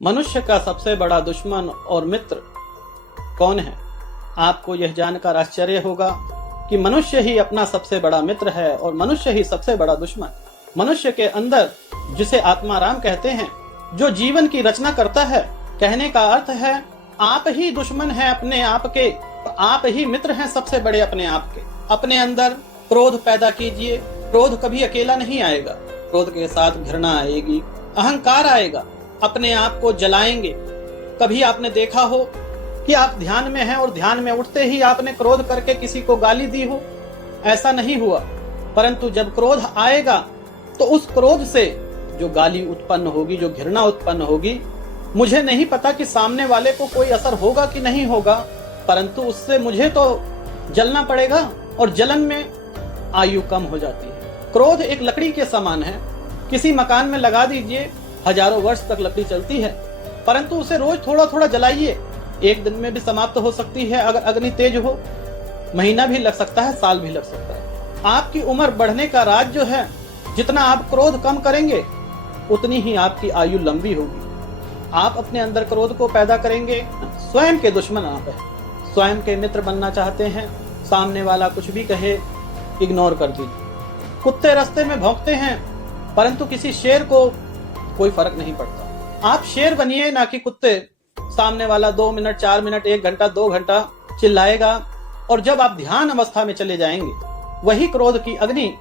मनुष्य का सबसे बड़ा दुश्मन और मित्र कौन है? आपको यह जानकर आश्चर्य होगा कि मनुष्य ही अपना सबसे बड़ा मित्र है और मनुष्य ही सबसे बड़ा दुश्मन। मनुष्य के अंदर, जिसे आत्मा राम कहते हैं, जो जीवन की रचना करता है, कहने का अर्थ है आप ही दुश्मन हैं अपने आप के, आप ही मित्र हैं सबसे बड़े अपने आप के। अपने अंदर क्रोध पैदा कीजिए। क्रोध कभी अकेला नहीं आएगा, क्रोध के साथ घृणा आएगी, अहंकार आएगा, अपने आप को जलाएंगे। कभी आपने देखा हो कि आप ध्यान में हैं और ध्यान में उठते ही आपने क्रोध करके किसी को गाली दी हो? ऐसा नहीं हुआ। परंतु जब क्रोध आएगा तो उस क्रोध से जो गाली उत्पन्न होगी, जो घृणा उत्पन्न होगी, मुझे नहीं पता कि सामने वाले को कोई असर होगा कि नहीं होगा, परंतु उससे मुझे तो जलना पड़ेगा और जलन में आयु कम हो जाती है। क्रोध एक लकड़ी के समान है। किसी मकान में लगा दीजिए, हजारों वर्ष तक लकड़ी चलती है, परंतु उसे रोज थोड़ा थोड़ा जलाइए, एक दिन में भी समाप्त हो सकती है। अगर अग्नि तेज हो, महीना भी लग सकता है, साल भी लग सकता है। आपकी उम्र बढ़ने का राज जो है, जितना आप क्रोध कम करेंगे उतनी ही आपकी आयु लंबी होगी। आप अपने अंदर क्रोध को पैदा करेंगे, स्वयं के दुश्मन आप हैं। स्वयं के मित्र बनना चाहते हैं, सामने वाला कुछ भी कहे इग्नोर कर दीजिए। कुत्ते रास्ते में भौंकते हैं, परंतु किसी शेर को कोई फर्क नहीं पड़ता। आप शेर बनिए, ना कि कुत्ते। सामने वाला 2 मिनट, 4 मिनट, 1 घंटा, 2 घंटा चिल्लाएगा, और जब आप ध्यान अवस्था में चले जाएंगे, वही क्रोध की अग्नि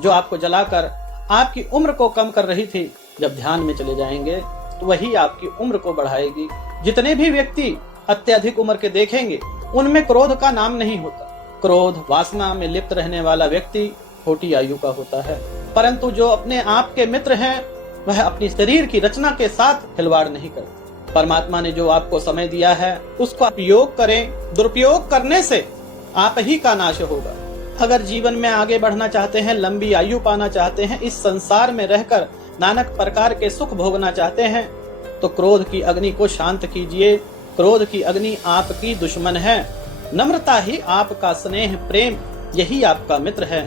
जो आपको जलाकर आपकी उम्र को कम कर रही थी, जब ध्यान में चले जाएंगे तो वही आपकी उम्र को बढ़ाएगी। जितने भी व्यक्ति अत्यधिक उम्र के देखेंगे, उनमें क्रोध का नाम नहीं होता। क्रोध वासना में लिप्त रहने वाला व्यक्ति छोटी आयु का होता है, परंतु जो अपने आप के मित्र हैं, वह अपनी शरीर की रचना के साथ खिलवाड़ नहीं करते। परमात्मा ने जो आपको समय दिया है, उसका उपयोग करें। दुरुपयोग करने से आप ही का नाश होगा। अगर जीवन में आगे बढ़ना चाहते हैं, लंबी आयु पाना चाहते हैं, इस संसार में रहकर नानक प्रकार के सुख भोगना चाहते हैं, तो क्रोध की अग्नि को शांत कीजिए। क्रोध की अग्नि आपकी दुश्मन है। नम्रता ही आपका स्नेह, प्रेम, यही आपका मित्र है।